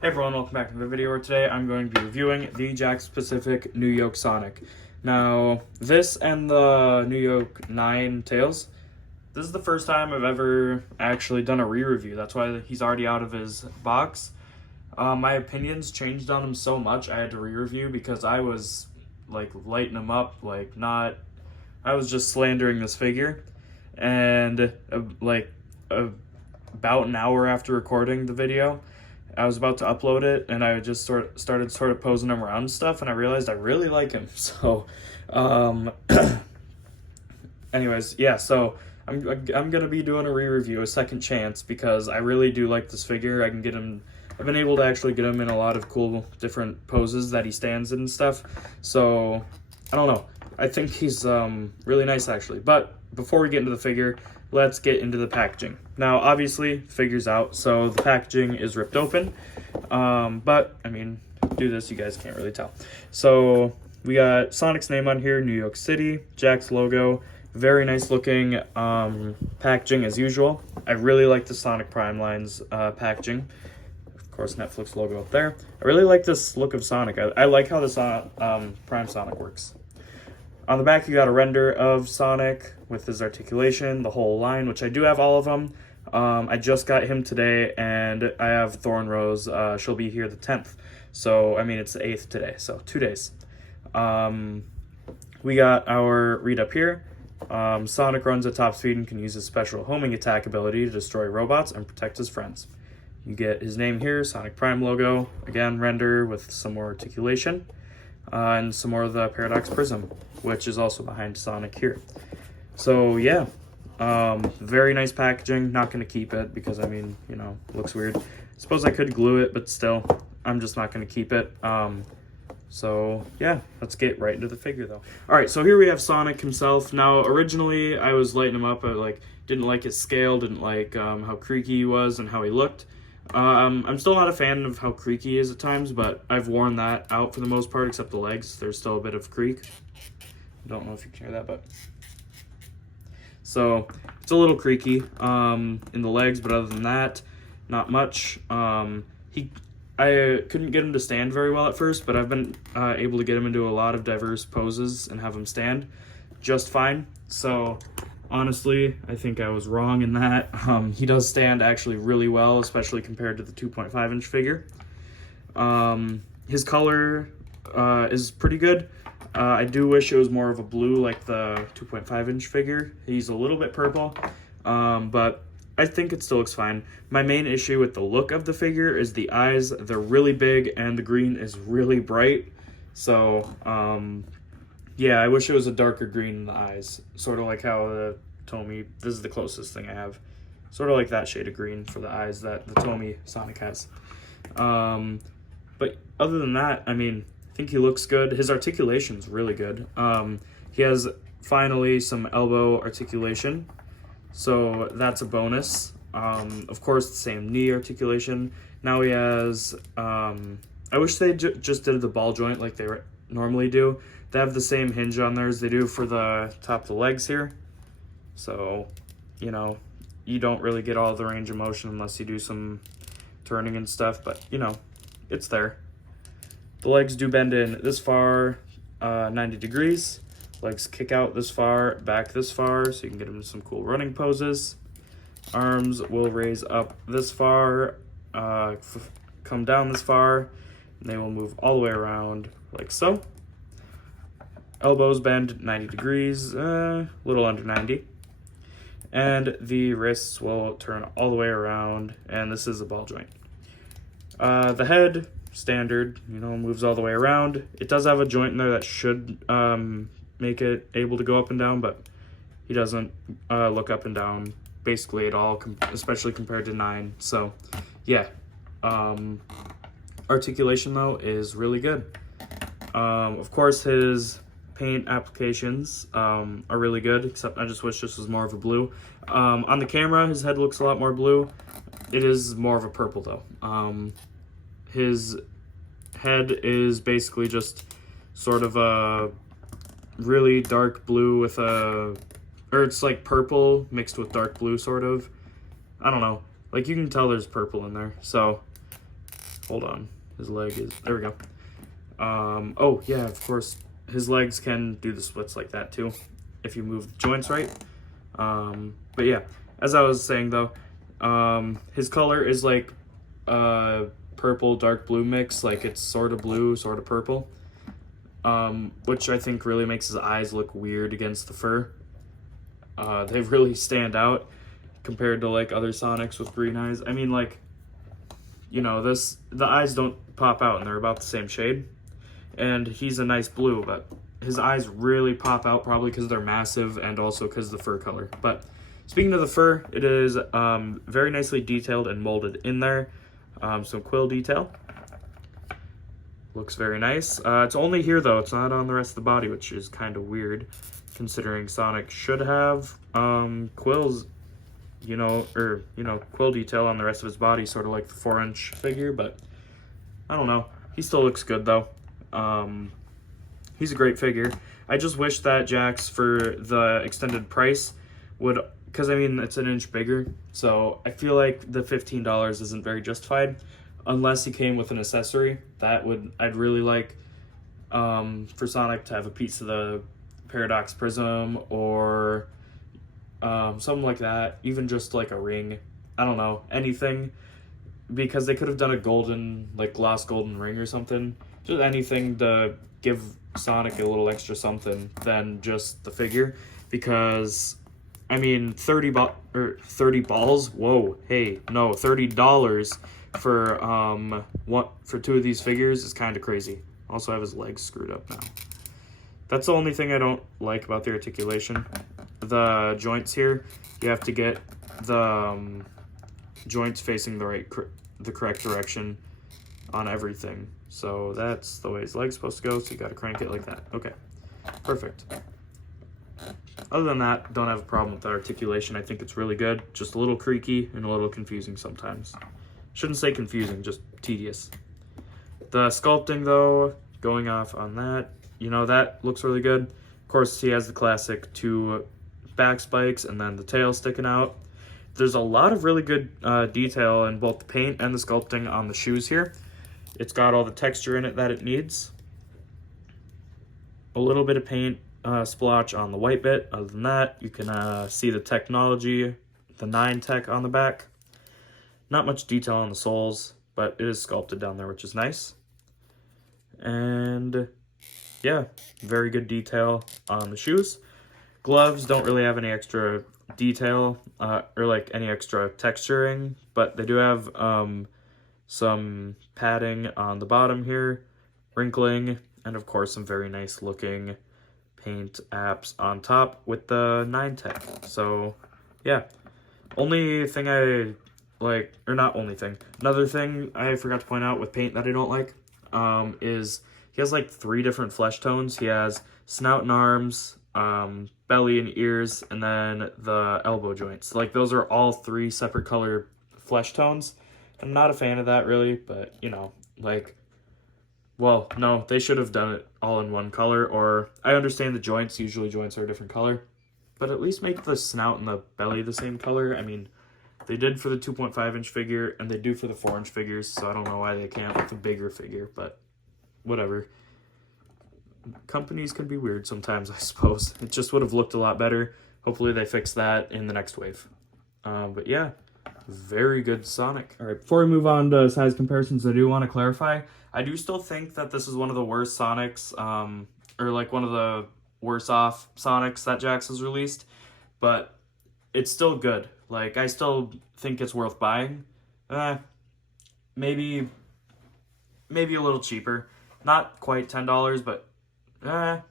Hey everyone, welcome back to the video where today I'm going to be reviewing the Jakks specific New Yoke Sonic. Now, this and the New Yoke 9 Tails, this is the first time I've ever actually done a re-review. That's why he's already out of his box. My opinions changed on him so much I had to re-review because I was like lighting him up, I was just slandering this figure. And about an hour after recording the video, I was about to upload it, and I just started posing him around and stuff, and I realized I really like him. So, anyways, yeah. So I'm gonna be doing a re-review, a second chance, because I really do like this figure. I can get him. I've been able to actually get him in a lot of cool different poses that he stands in and stuff. So I don't know. I think he's really nice actually. But before we get into the figure, let's get into the packaging. Now, obviously, figure's out, so the packaging is ripped open. But, I mean, do this, you guys can't really tell. So, we got Sonic's name on here, New York City, Jakks logo. Very nice looking packaging as usual. I really like the Sonic Prime line's packaging. Of course, Netflix logo up there. I really like this look of Sonic. I like how the Prime Sonic works. On the back, you got a render of Sonic with his articulation, the whole line, which I do have all of them. I just got him today, and I have Thorn Rose. She'll be here the 10th. So, I mean, it's the 8th today, so 2 days. We got our read up here. Sonic runs at top speed and can use his special homing attack ability to destroy robots and protect his friends. You get his name here, Sonic Prime logo. Again, render with some more articulation. And some more of the Paradox Prism, which is also behind Sonic here. So yeah, very nice packaging. Not going to keep it because, I mean, you know, looks weird. Suppose I could glue it, but still, I'm just not going to keep it. So yeah, let's get right into the figure though. All right, so here we have Sonic himself. Now, originally I was lighting him up. I didn't like his scale, didn't like how creaky he was and how he looked. I'm still not a fan of how creaky he is at times, but I've worn that out for the most part, except the legs. There's still a bit of creak. I don't know if you can hear that, but... So, it's a little creaky in the legs, but other than that, not much. I couldn't get him to stand very well at first, but I've been able to get him into a lot of diverse poses and have him stand just fine. So... honestly, I think I was wrong in that. He does stand actually really well, especially compared to the 2.5-inch figure. His color is pretty good. I do wish it was more of a blue like the 2.5-inch figure. He's a little bit purple, but I think it still looks fine. My main issue with the look of the figure is the eyes. They're really big, and the green is really bright. So, yeah, I wish it was a darker green in the eyes. Sort of like how the Tomy, this is the closest thing I have. Sort of like that shade of green for the eyes that the Tomy Sonic has. But other than that, I mean, I think he looks good. His articulation's really good. He has finally some elbow articulation, so that's a bonus. Of course, the same knee articulation. Now he has, I wish they just did the ball joint like they normally do. They have the same hinge on there as they do for the top of the legs here. So, you know, you don't really get all the range of motion unless you do some turning and stuff, but, you know, it's there. The legs do bend in this far, 90 degrees. Legs kick out this far, back this far, so you can get them some cool running poses. Arms will raise up this far, come down this far, and they will move all the way around like so. Elbows bend 90 degrees, a little under 90. And the wrists will turn all the way around, and this is a ball joint. The head, standard, you know, moves all the way around. It does have a joint in there that should make it able to go up and down, but he doesn't look up and down basically at all, especially compared to 9. So, yeah. Articulation, though, is really good. Of course, his paint applications are really good, except I just wish this was more of a blue. On the camera, his head looks a lot more blue. It is more of a purple, though. His head is basically just sort of a really dark blue with a... or it's like purple mixed with dark blue, sort of. I don't know. Like, you can tell there's purple in there. So, hold on. His leg is, there we go. Oh yeah, of course, his legs can do the splits like that too, if you move the joints right. But yeah, as I was saying though, his color is like purple dark blue mix, like it's sort of blue, sort of purple, which I think really makes his eyes look weird against the fur. They really stand out compared to like other Sonics with green eyes. I mean, like, you know, the eyes don't pop out and they're about the same shade. And he's a nice blue, but his eyes really pop out, probably because they're massive and also because of the fur color. But speaking of the fur, it is very nicely detailed and molded in there. Some quill detail. Looks very nice. It's only here though, it's not on the rest of the body, which is kind of weird, considering Sonic should have quills, quill detail on the rest of his body, sort of like the 4-inch figure, but I don't know. He still looks good though. He's a great figure. I just wish that Jakks, for the extended price, would, because I mean it's an inch bigger, so I feel like the $15 isn't very justified unless he came with an accessory. I'd really like for Sonic to have a piece of the Paradox Prism or something like that, even just like a ring. I don't know, anything, because they could have done a golden, like gloss golden ring or something. Just anything to give Sonic a little extra something than just the figure, because I mean 30 balls. Whoa, hey, no, $30 for two of these figures is kind of crazy. Also have his legs screwed up now. That's the only thing I don't like about the articulation. The joints here, you have to get the joints facing the correct direction on everything. So that's the way his leg's supposed to go, so you gotta crank it like that. Okay, perfect. Other than that, don't have a problem with the articulation. I think it's really good. Just a little creaky and a little confusing sometimes. Shouldn't say confusing, just tedious. The sculpting though, going off on that, that looks really good. Of course, he has the classic 2 back spikes and then the tail sticking out. There's a lot of really good detail in both the paint and the sculpting on the shoes here. It's got all the texture in it that it needs. A little bit of paint splotch on the white bit. Other than that, you can see the technology, the 9 tech on the back. Not much detail on the soles, but it is sculpted down there, which is nice. And yeah, very good detail on the shoes. Gloves don't really have any extra detail or like any extra texturing, but they do have some padding on the bottom here, wrinkling, and of course some very nice looking paint apps on top with the 9 tech. So yeah, only thing I like, or not only thing, another thing I forgot to point out with paint that I don't like is he has like 3 different flesh tones. He has snout and arms, belly and ears, and then the elbow joints. Like those are all 3 separate color flesh tones. I'm not a fan of that really, but well, no, they should have done it all in one color, or I understand the joints, usually joints are a different color, but at least make the snout and the belly the same color. I mean, they did for the 2.5-inch figure, and they do for the 4-inch figures, so I don't know why they can't with the bigger figure, but whatever. Companies can be weird sometimes, I suppose. It just would have looked a lot better. Hopefully they fix that in the next wave. But yeah, very good Sonic. All right, before we move on to size comparisons, I do want to clarify. I do still think that this is one of the worst Sonics, or like one of the worse off Sonics that Jakks has released, but it's still good. Like, I still think it's worth buying. Maybe a little cheaper. Not quite $10, but I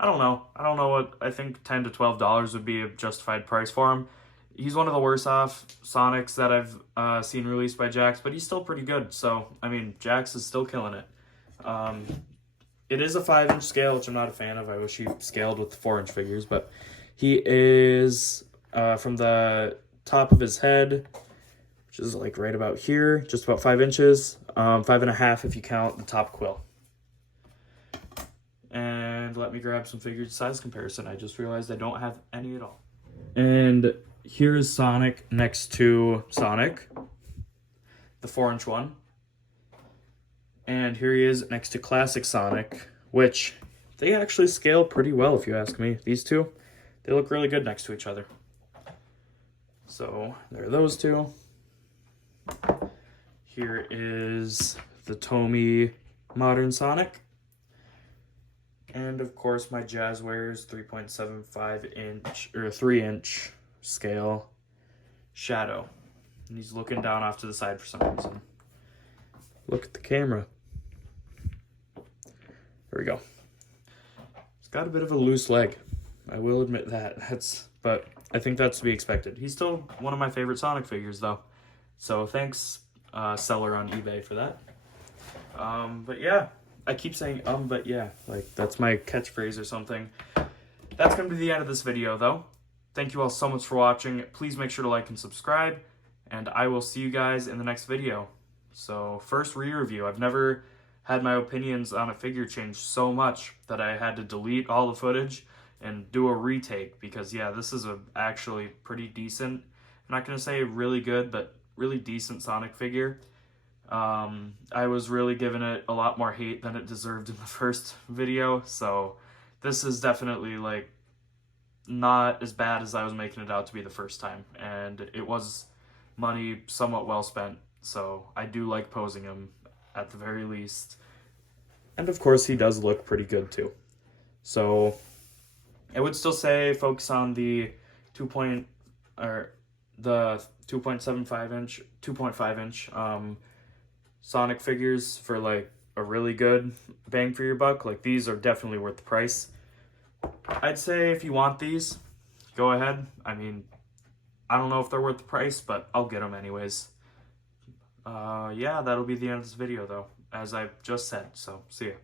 don't know. I don't know what, I think $10 to $12 would be a justified price for him. He's one of the worse off Sonics that I've seen released by Jakks, but he's still pretty good. So, I mean, Jakks is still killing it. It is a 5-inch scale, which I'm not a fan of. I wish he scaled with the 4-inch figures, but he is from the top of his head, which is like right about here, just about 5 inches, 5.5 if you count the top quill. And let me grab some figure size comparison. I just realized I don't have any at all. And here's Sonic next to Sonic, the 4-inch one. And here he is next to Classic Sonic, which they actually scale pretty well if you ask me. These two, they look really good next to each other. So there are those two. Here is the Tomy Modern Sonic. And of course my Jazzwares 3.75 inch or 3-inch scale Shadow. And he's looking down off to the side for some reason. Look at the camera. There we go. He's got a bit of a loose leg. I will admit that. But I think that's to be expected. He's still one of my favorite Sonic figures though. So thanks, seller on eBay for that. But yeah, I keep saying but yeah, like that's my catchphrase or something. That's gonna be the end of this video though. Thank you all so much for watching. Please make sure to like and subscribe, and I will see you guys in the next video. So first re-review. I've never had my opinions on a figure change so much that I had to delete all the footage and do a retake, because yeah, this is actually pretty decent. I'm not gonna say really good, but really decent Sonic figure. I was really giving it a lot more hate than it deserved in the first video, so this is definitely like not as bad as I was making it out to be the first time, and it was money somewhat well spent, so I do like posing him at the very least. And of course he does look pretty good too. So I would still say focus on the 2.75 inch, 2.5 inch Sonic figures for like a really good bang for your buck. Like these are definitely worth the price. I'd say if you want these, go ahead. I mean, I don't know if they're worth the price, but I'll get them anyways. Yeah, that'll be the end of this video though, as I've just said, so see ya.